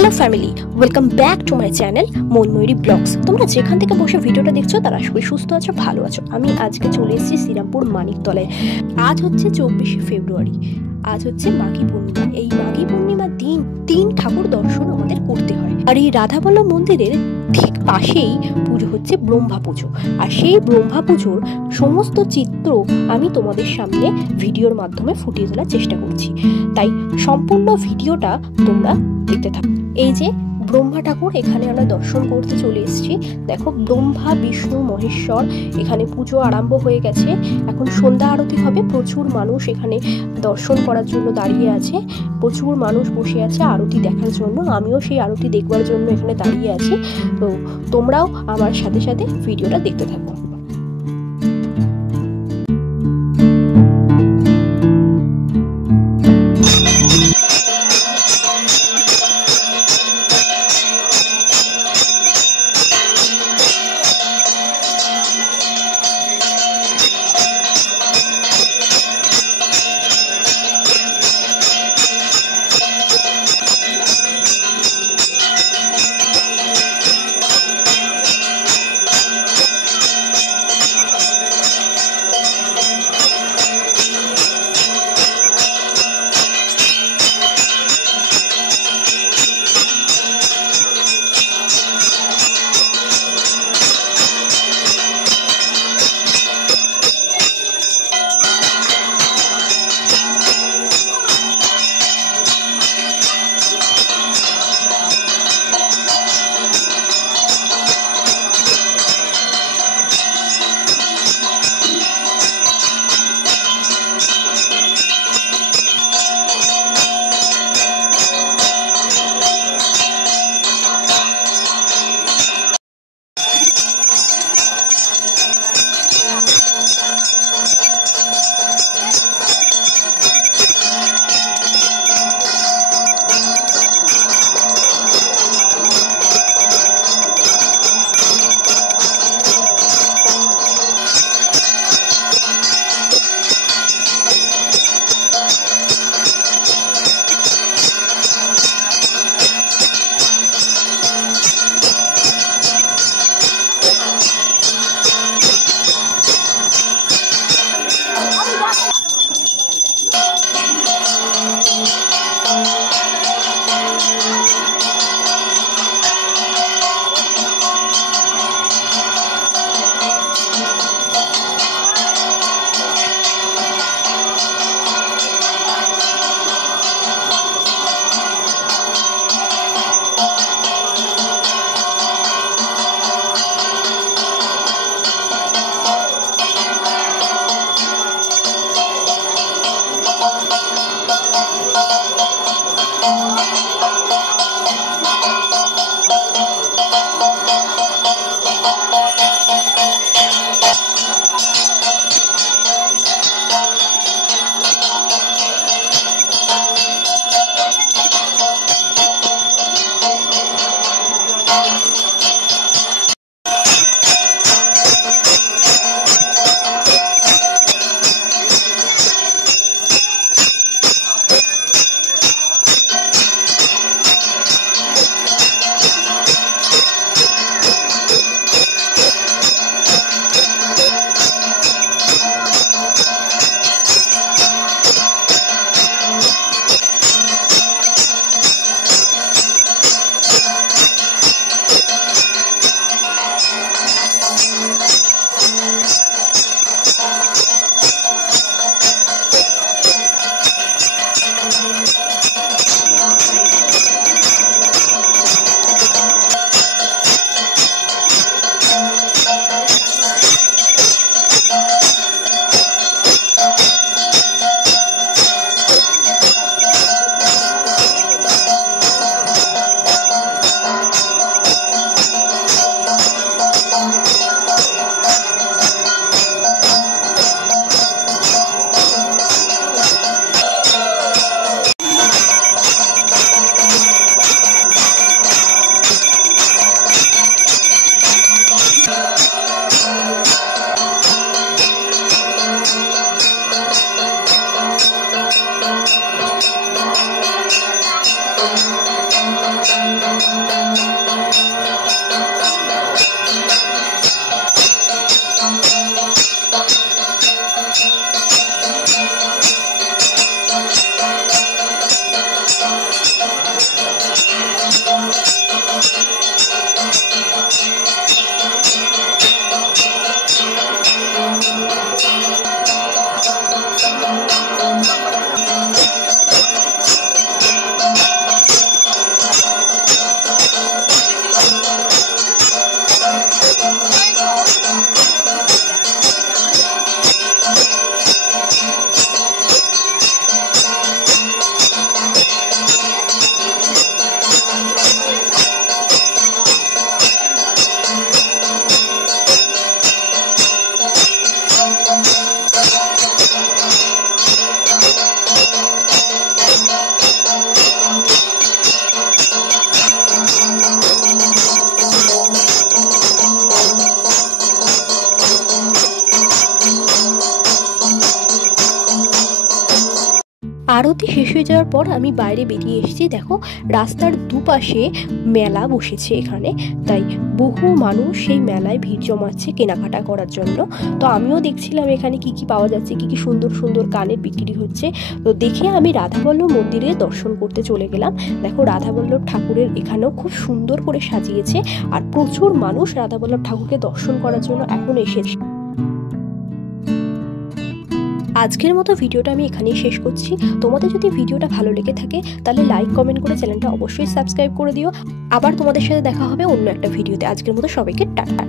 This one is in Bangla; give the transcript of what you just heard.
Hello family, welcome back to my channel Monmoyuri blogs. তোমরা যেখান থেকে বসে ভিডিওটা দেখছো তারা আশা করি সুস্থ আছো, ভালো আছো। আমি আজকে চলে এসেছি শ্রীরামপুর মানিকতলায়। আজ হচ্ছে 24শে ফেব্রুয়ারি, আজ হচ্ছে মাঘী পূর্ণিমা। এই মাঘী পূর্ণিমার দিন 3 ঠাকুর দর্শন আমাদের করতে হয়। আর এই রাধাবল্লভ মন্দিরের ঠিক পাশেই পুজো হচ্ছে ব্রহ্মা পুজো। আর সেই ব্রহ্মা পুজোর সমস্ত চিত্র আমি তোমাদের সামনে ভিডিওর মাধ্যমে ফুটিয়ে তোলার চেষ্টা করছি, তাই সম্পূর্ণ ভিডিওটা তোমরা দেখতে থাকো। এই যে ব্রহ্মা ঠাকুর এখানে আমরা দর্শন করতে চলে এসেছি। দেখো, ব্রহ্মা বিষ্ণু মহেশ্বর এখানে পুজো আরম্ভ হয়ে গেছে। এখন সন্ধ্যা আরতি হবে। প্রচুর মানুষ এখানে দর্শন করার জন্য দাঁড়িয়ে আছে, প্রচুর মানুষ বসে আছে আরতি দেখার জন্য। আমিও সেই আরতি দেখবার জন্য এখানে দাঁড়িয়ে আছি। তো তোমরাও আমার সাথে সাথে ভিডিওটা দেখতে থাকো। আরতি শেষ হয়ে যাওয়ার পর আমি বাইরে বেরিয়ে এসেছি। দেখো রাস্তার দুপাশে মেলা বসেছে এখানে, তাই বহু মানুষ সেই মেলায় ভিড় জমাচ্ছে কেনাকাটা করার জন্য। তো আমিও দেখছিলাম এখানে কি কি পাওয়া যাচ্ছে, কি কি সুন্দর সুন্দর কানের বিক্রি হচ্ছে। তো দেখে আমি রাধাবল্লভ মন্দিরে দর্শন করতে চলে গেলাম। দেখো রাধাবল্লভ ঠাকুরের এখানেও খুব সুন্দর করে সাজিয়েছে, আর প্রচুর মানুষ রাধাবল্লভ ঠাকুরকে দর্শন করার জন্য এখন এসেছে। আজকের মতো ভিডিওটা আমি এখানেই শেষ করছি। তোমাদের যদি ভিডিওটা ভালো লেগে থাকে তাহলে লাইক কমেন্ট করে চ্যানেলটা অবশ্যই সাবস্ক্রাইব করে দিও। আবার তোমাদের সাথে দেখা হবে অন্য একটা ভিডিওতে। আজকের মতো সবাইকে টাটা।